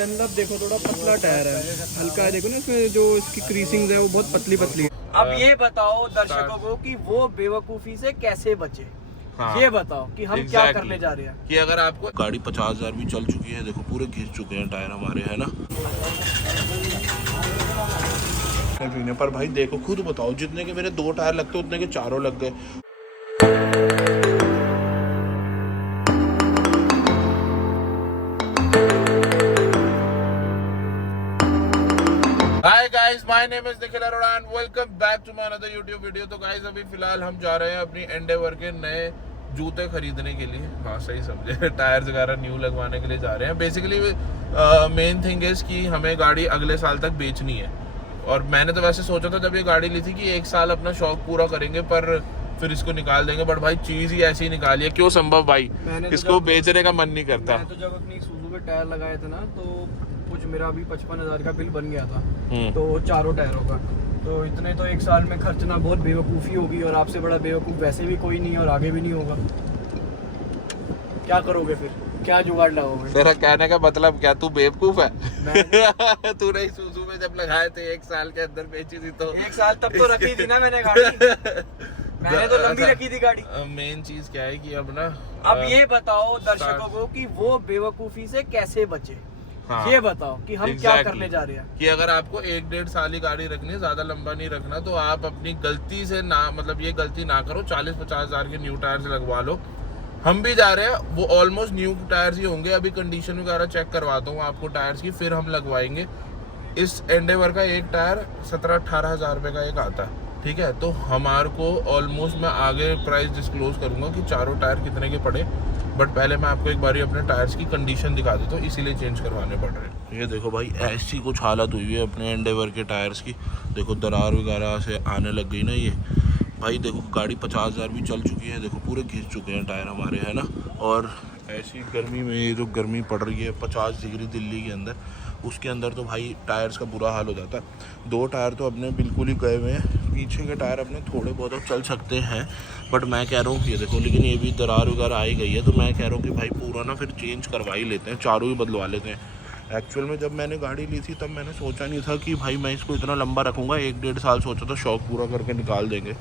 Dunlop देखो थोड़ा पतला टायर है, हल्का है। देखो ना इसमें जो इसकी क्रीसिंग्स है वो बहुत पतली पतली है। अब ये बताओ दर्शकों को कि वो बेवकूफी से कैसे बचे। हाँ। ये बताओ कि हम क्या करने जा रहे हैं कि अगर आपको गाड़ी 50,000 भी चल चुकी है, देखो पूरे घिस चुके हैं टायर हमारे, है ना। पर भाई देखो खुद बताओ, जितने के मेरे 2 टायर लगते उतने के 4 लग गए। Hi guys, my name is Nikhil Arora and welcome back to my another YouTube video. तो गाइस अभी फिलहाल हम जा रहे हैं अपनी एंडेवर के नए जूते खरीदने के लिए। हाँ सही समझे, टायर्स वगैरह न्यू लगवाने के लिए जा रहे हैं। बेसिकली मेन थिंग इज कि हमें गाड़ी अगले साल तक बेचनी है। और मैंने तो वैसे सोचा था जब ये गाड़ी ली थी कि 1 साल अपना शौक पूरा करेंगे, पर फिर इसको निकाल देंगे। बट भाई चीज ही ऐसी ही निकाली है, क्यों संभव भाई, इसको बेचने का मन नहीं करता। मैं तो जब अपनी सुजुकी के टायर लगाए थे ना, तो कुछ मेरा अभी 55,000 का बिल बन गया था, तो चारों टायरों का। तो इतने तो 1 साल में खर्चना बहुत बेवकूफ़ी होगी, और आपसे बड़ा बेवकूफ़ वैसे भी कोई नहीं है और आगे भी नहीं होगा। क्या करोगे फिर, क्या जुगाड़ लगाओगे? तेरा कहने का मतलब क्या, तू बेवकूफ है? तू नहीं सुजू में जब लगाए थे 1 साल के अंदर बेची थी तो 1 साल तब तो रखी थी ना मैंने गाड़ी। मैंने तो लंबी रखी थी गाड़ी। मेन चीज क्या है कि अब ना, अब ये बताओ दर्शकों को कि वो बेवकूफ़ी से कैसे बचे। हाँ। ये बताओ कि हम क्या करने जा रहे हैं। कि अगर आपको 1-1.5 साल ही गाड़ी रखनी है, ज्यादा लंबा नहीं रखना, तो आप अपनी गलती से ना, मतलब ये गलती ना करो, 40-50 हजार के न्यू टायर से लगवा लो। हम भी जा रहे हैं, वो ऑलमोस्ट न्यू टायर्स ही होंगे। अभी कंडीशन वगैरह चेक करवाता हूँ आपको टायर्स की, फिर हम लगवाएंगे। इस एंडेवर का एक टायर 17-18 हजार रुपये का एक आता है, ठीक है। तो हमारे को ऑलमोस्ट, मैं आगे प्राइस डिस्क्लोज करूंगा कि चारों टायर कितने के पड़े, बट पहले मैं आपको एक बारी अपने टायर्स की कंडीशन दिखा देता हूँ, इसीलिए चेंज करवाने पड़ रहे हैं। ये देखो भाई, ऐसी कुछ हालत हुई है अपने एंडेवर के टायर्स की। देखो दरार वगैरह से आने लग गई ना ये भाई। देखो गाड़ी 50,000 भी चल चुकी है, देखो पूरे घिस चुके हैं टायर हमारे, है ना। और ऐसी गर्मी में, ये जो गर्मी पड़ रही है 50 डिग्री दिल्ली के अंदर, उसके अंदर तो भाई टायर्स का बुरा हाल हो जाता है। 2 टायर तो अपने बिल्कुल ही गए हुए हैं, पीछे के टायर अपने थोड़े बहुत अब चल सकते हैं। बट मैं कह रहा हूँ, ये देखो, लेकिन ये भी दरार वगैरह आई गई है, तो मैं कह रहा हूँ कि भाई पूरा ना फिर चेंज करवा ही लेते हैं, चारों ही बदलवा लेते हैं। एक्चुअल में जब मैंने गाड़ी ली थी तब मैंने सोचा नहीं था कि भाई मैं इसको इतना लंबा रखूँगा। 1-1.5 साल सोचा था शौक पूरा करके निकाल देंगे,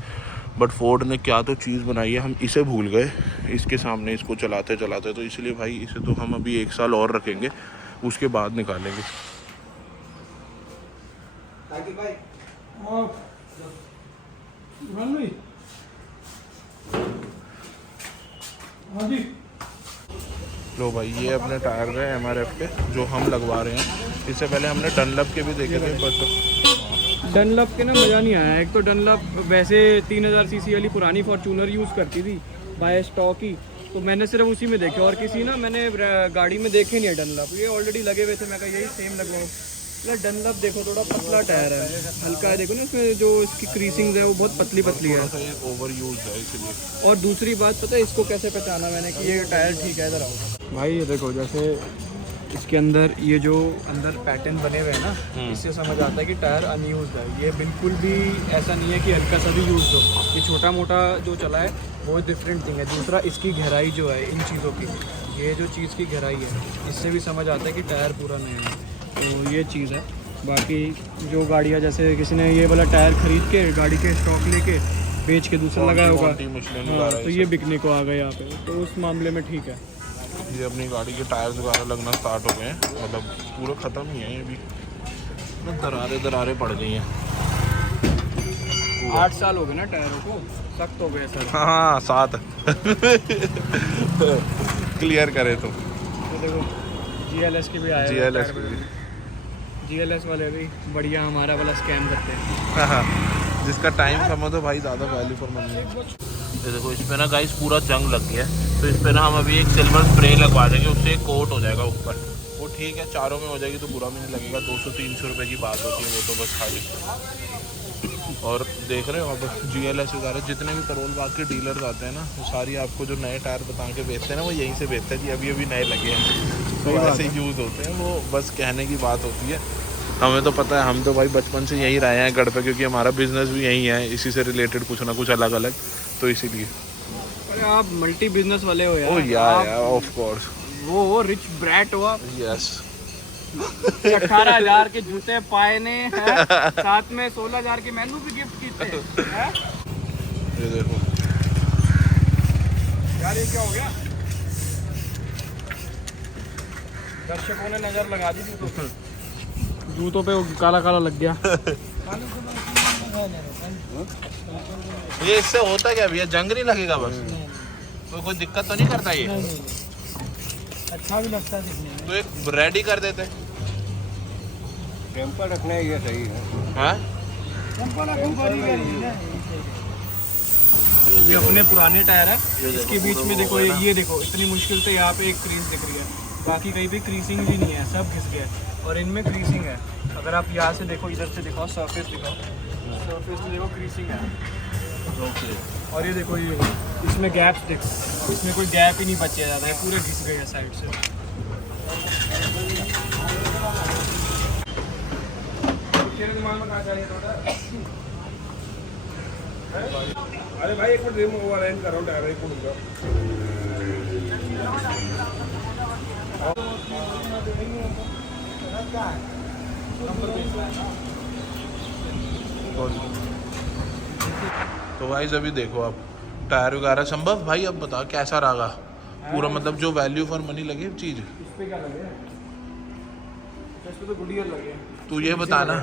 बट फोर्ड ने क्या तो चीज़ बनाई है, हम इसे भूल गए इसके सामने इसको चलाते चलाते। तो इसलिए भाई इसे तो हम अभी 1 साल और रखेंगे, उसके बाद निकालेंगे। लो भाई, ये अपने टायर है MRF के जो हम लगवा रहे हैं। इससे पहले हमने डनलप के भी देखे थे, बट डनलप के ना मज़ा नहीं आया। एक तो डनलप वैसे 3000 सीसी वाली पुरानी फॉर्चूनर यूज़ करती थी बाय स्टॉक ही, तो मैंने सिर्फ उसी में देखे, और किसी ना मैंने गाड़ी में देखे नहीं है डनलप। ये ऑलरेडी लगे हुए थे, मैं कहा यही सेम लगवाऊँ। डनलप देखो थोड़ा पतला टायर है, हल्का है। देखो ना इसमें जो इसकी क्रीसिंग्स है वो बहुत पतली पतली है, ओवर यूज है इसलिए। और दूसरी बात पता है इसको कैसे पहचाना मैंने कि ये टायर ठीक है? इधर आओ भाई, ये देखो जैसे इसके अंदर ये जो अंदर पैटर्न बने हुए हैं ना, इससे समझ आता है कि टायर अनयूज्ड है। ये बिल्कुल भी ऐसा नहीं है कि हल्का सा भी यूज हो, ये छोटा मोटा जो चला है वो डिफरेंट थिंग है। दूसरा इसकी गहराई जो है इन चीज़ों की, ये जो चीज़ की गहराई है, इससे भी समझ आता है कि टायर पूरा नया है। तो ये चीज़ है। बाकी जो गाड़ियाँ, जैसे किसी ने ये वाला टायर खरीद के गाड़ी के स्टॉक लेके बेच के दूसरा लगाया होगा, हाँ, तो ये बिकने को आ गया यहाँ पे, तो उस मामले में ठीक है। ये अपनी गाड़ी के टायर्स वगैरह लगना स्टार्ट हो गए हैं, मतलब पूरा ख़त्म ही है ये भी, दरारें पड़ गई हैं। 8 साल हो गए ना टायरों को, सख्त हो गए सर। हाँ 7 क्लियर करे तो देखो GLS के भी आए, GLS वाले भी बढ़िया हमारा वाला स्कैम करते हैं। हाँ, जिसका टाइम कम हो तो भाई ज़्यादा वैल्यू फॉर मनी है। ये देखो इस पे ना गाइस पूरा जंग लग गया है, तो इस पे ना हम अभी एक सिल्वर स्प्रे लगवा देंगे, उससे एक कोट हो जाएगा ऊपर। वो ठीक है, चारों में हो जाएगी तो बुरा भी नहीं लगेगा। 200-300 रुपये की बात होती है वो तो बस खाली। और देख रहे हो अब GLS वगैरह जितने भी करोल बाग के डीलर्स आते हैं ना, वो सारी आपको जो नए टायर बता के बेचते हैं ना, वो यहीं से बेचते हैं जी, अभी अभी नए लगे हैं, तो ऐसे यूज़ होते हैं। वो बस कहने की बात होती है, हमें तो पता है, हम तो भाई बचपन से यहीं रहे हैं गढ़ पे, क्योंकि हमारा बिजनेस भी यहीं है, इसी से रिलेटेड कुछ ना कुछ अलग अलग, तो इसीलिए। अरे आप मल्टी बिजनेस वाले हो यार। ओह यार, ऑफ कोर्स, वो रिच ब्रैट हुआ। यस, 18,000 के जूते पाए ने हैं, साथ में 16,000 के मेनू भी गिफ्ट कीते हैं। ये देखो यार ये क्या हो गया, दर्शकों ने नजर लगा दी जूतों पे, वो काला काला लग गया। ये इससे होता क्या भैया, जंग नहीं लगेगा बस, तो कोई दिक्कत तो नहीं करता ये? अच्छा भी लगता है दिखने में। तो एक रेडी कर देते, टेम्पर रखना है, ये सही है। हाँ ये अपने पुराने टायर है, इसके बीच में देखो ये देखो इतनी मुश्किल से यहाँ पे एक क्रीज दिख रही है, बाकी कहीं भी क्रीसिंग भी नहीं है, सब घिस गया है। और इनमें क्रीसिंग है, अगर आप यहाँ से देखो, इधर से दिखाओ, सरफेस दिखाओ, सरफेस में देखो क्रीसिंग है। और ये देखो ये इसमें गैप्स देख, इसमें कोई गैप ही नहीं बचा ज़्यादा है, पूरे घिस गए हैं साइड से। तेरे दिमाग में कहाँ चाहिए थोड़ा? अरे भाई एक मिनट, रिम ओवरलाइन कर रहा हूँ, टायर एक मिनट तो भाई अभी देखो आप टायर वगैरह संभव भाई, अब बताओ कैसा रहा पूरा, मतलब जो वैल्यू फॉर मनी लगे चीज। इस पे क्या लगे? इस पे तो गुडियर लगे। तू ये बताना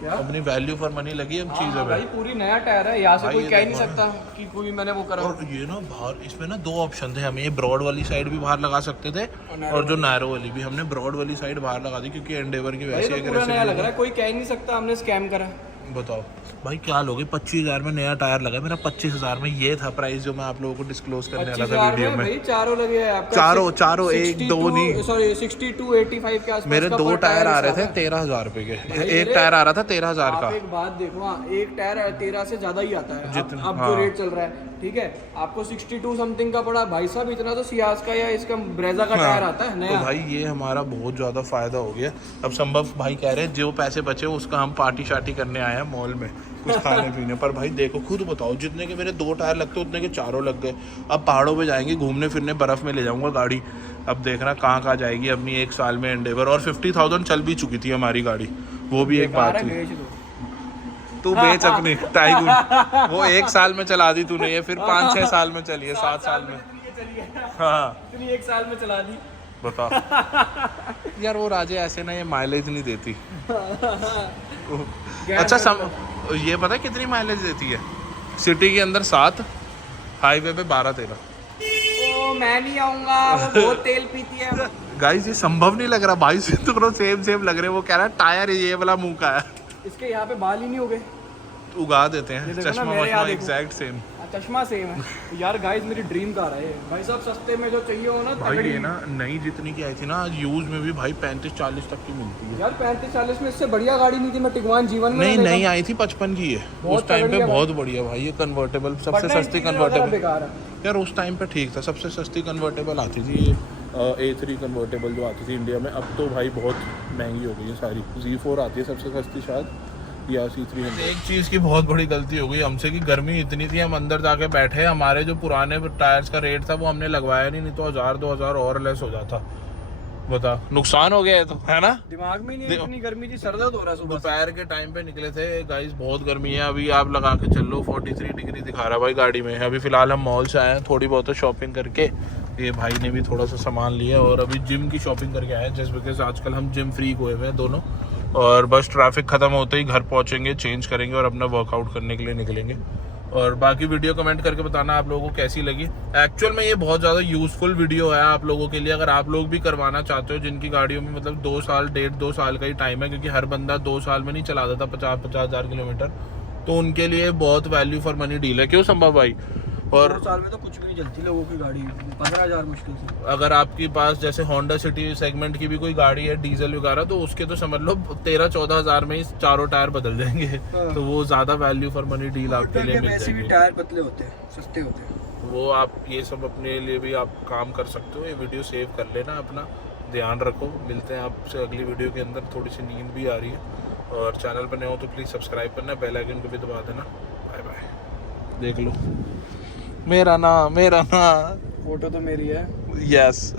क्या? अपनी वैल्यू फॉर मनी लगी अब चीज है भाई पूरी नया टायर है, यहाँ से भाई कोई ये कह ही नहीं देखो सकता कि कोई मैंने वो करा। और ये ना बाहर इसमें ना दो ऑप्शन थे, हमें ये ब्रॉड वाली साइड भी बाहर लगा सकते थे और जो नैरो वाली भी, हमने ब्रॉड वाली साइड बाहर लगा दी क्योंकि एंडेवर की भाई वैसी तो एक पूरा नया लग रहा रेसिपी। है, कोई कह ही नहीं सकता हमने स्कैम करा। बताओ भाई क्या लोगे, 25,000 में नया टायर लगा, मेरा 25,000 में ये था प्राइस जो मैं आप लोगों को डिस्क्लोज करने वाला था 25,000 वीडियो में। भाई चारों लगे हैं आपका, चारों एक दो नहीं, सॉरी 62 85 के आसपास मेरे का दो पर टायर आ रहे हिसाब थे है। 13,000 रुपए के, भाई एक मेरे- टायर आ रहा था 13,000 का। आप एक बात देखो, हाँ एक टायर 13 से ज्यादा ही आता है जितना- अब हाँ। जो रेट चल रहा है, ठीक है, आपको 62 समथिंग का पड़ा भाई साहब, इतना तो सियाज का या इसका ब्रेजा का टायर आता है तो नया। भाई ये हमारा बहुत ज़्यादा फ़ायदा हो गया। अब संभव भाई कह रहे हैं जो पैसे बचे उसका हम पार्टी शार्टी करने आए हैं मॉल में, कुछ खाने पीने पर। भाई देखो खुद बताओ, जितने के मेरे 2 टायर लगते उतने के चारों लग गए। अब पहाड़ों पे जाएंगे घूमने फिरने, बर्फ़ में ले जाऊंगा गाड़ी, अब देखना कहाँ जाएगी अपनी 1 साल में एंडेवर। और 50,000 चल भी चुकी थी हमारी गाड़ी, वो भी एक बात थी। तू बेच अपनी टाइगून, वो 1 साल में चला दी तूने, ये फिर 5-6 साल में चली है, 7 साल में। हाँ इतनी 1 साल में चला दी। बता यार, वो राजे ऐसे ना ये माइलेज नहीं देती। अच्छा ये पता है कितनी माइलेज देती है? सिटी के अंदर 7, हाईवे पे 12-13। ओ मैं नहीं आऊंगा, वो बहुत तेल पीती है। गाइस ये संभव नहीं लग रहा भाई, से तो सेम लग रहे। वो कह रहा है टायर ये वाला मुंह का है, इसके यहाँ पे बाल ही नहीं हो गए, उगा देते हैं। ये देखो ना, चश्मा मेरे यहाँ वश्मा देखो। Exact same. चश्मा सेम है यार। गाइस मेरी ड्रीम कार है भाई साहब, सस्ते में जो चाहिए हो ना भाई तगड़ी। ये ना नई जितनी की आई थी ना, आज यूज में भी भाई 35-40 तक की मिलती है यार 35-40 में इससे बढ़िया गाड़ी नहीं थी, मैं टिगवान जीवन में नहीं देखा। नई आई थी 55 की है बहुत उस टाइम तगड़ी पे, है बहुत बढ़िया भाई। ये कन्वर्टेबल सबसे But सस्ती इंटीरियर वगैरह कन्वर्टेबल बेकार है। यार, उस टाइम पे ठीक था, सबसे सस्ती कन्वर्टेबल आती थी ये A3 कन्वर्टेबल जो आती थी इंडिया में। अब तो भाई बहुत महंगी हो गई है सारी। Z4 आती है सबसे सस्ती शायद, या C300। एक चीज़ की बहुत बड़ी गलती हो गई हमसे कि गर्मी इतनी थी, हम अंदर जाके बैठे, हमारे जो पुराने टायर्स का रेट था वो हमने लगवाया नहीं तो 1000-2000 और लेस हो जाता। बता, नुकसान हो गया है तो, है ना? दिमाग में नहीं, इतनी गर्मी थी, सर दर्द हो रहा है सुबह से। दोपहर के टाइम पे निकले थे गाइस, बहुत गर्मी है। अभी आप लगा के चल लो 43 डिग्री दिखा रहा है भाई गाड़ी में। अभी फिलहाल हम मॉल से आए हैं, थोड़ी बहुत शॉपिंग करके, ये भाई ने भी थोड़ा सा सामान लिया और अभी जिम की शॉपिंग करके आए हैं, जस्ट बिकॉज आजकल हम जिम फ्रीक हुए हुए हैं दोनों। और बस ट्रैफिक ख़त्म होते ही घर पहुँचेंगे, चेंज करेंगे और अपना वर्कआउट करने के लिए निकलेंगे। और बाकी वीडियो कमेंट करके बताना आप लोगों को कैसी लगी। एक्चुअल में ये बहुत ज़्यादा यूज़फुल वीडियो है आप लोगों के लिए, अगर आप लोग भी करवाना चाहते हो जिनकी गाड़ियों में मतलब 2 साल 1.5-2 साल का ही टाइम है, क्योंकि हर बंदा 2 साल में नहीं चला देता 50-50 हज़ार किलोमीटर, तो उनके लिए बहुत वैल्यू फॉर मनी डील है। क्यों संभव भाई? और 2 साल में तो कुछ भी नहीं चलती लोगों की गाड़ी, 15,000 मुश्किल से। अगर आपके पास जैसे होंडा सिटी सेगमेंट की भी कोई गाड़ी है डीजल वगैरह, तो उसके तो समझ लो 13-14 हज़ार में ही चारों टायर बदल जाएंगे। हाँ। तो वो ज़्यादा वैल्यू फॉर मनी डील आपके लिए मिल वैसे भी जाएगी। टायर पतले होते हैं, सस्ते होते हैं। वो आप ये सब अपने लिए भी आप काम कर सकते हो। ये वीडियो सेव कर लेना, अपना ध्यान रखो। मिलते हैं आपसे अगली वीडियो के अंदर। थोड़ी सी नींद भी आ रही है और चैनल पर नए हो तो प्लीज़ सब्सक्राइब करना, बेल आइकन को भी दबा देना। Bye bye. देख लो मेरा ना फोटो तो मेरी है। यस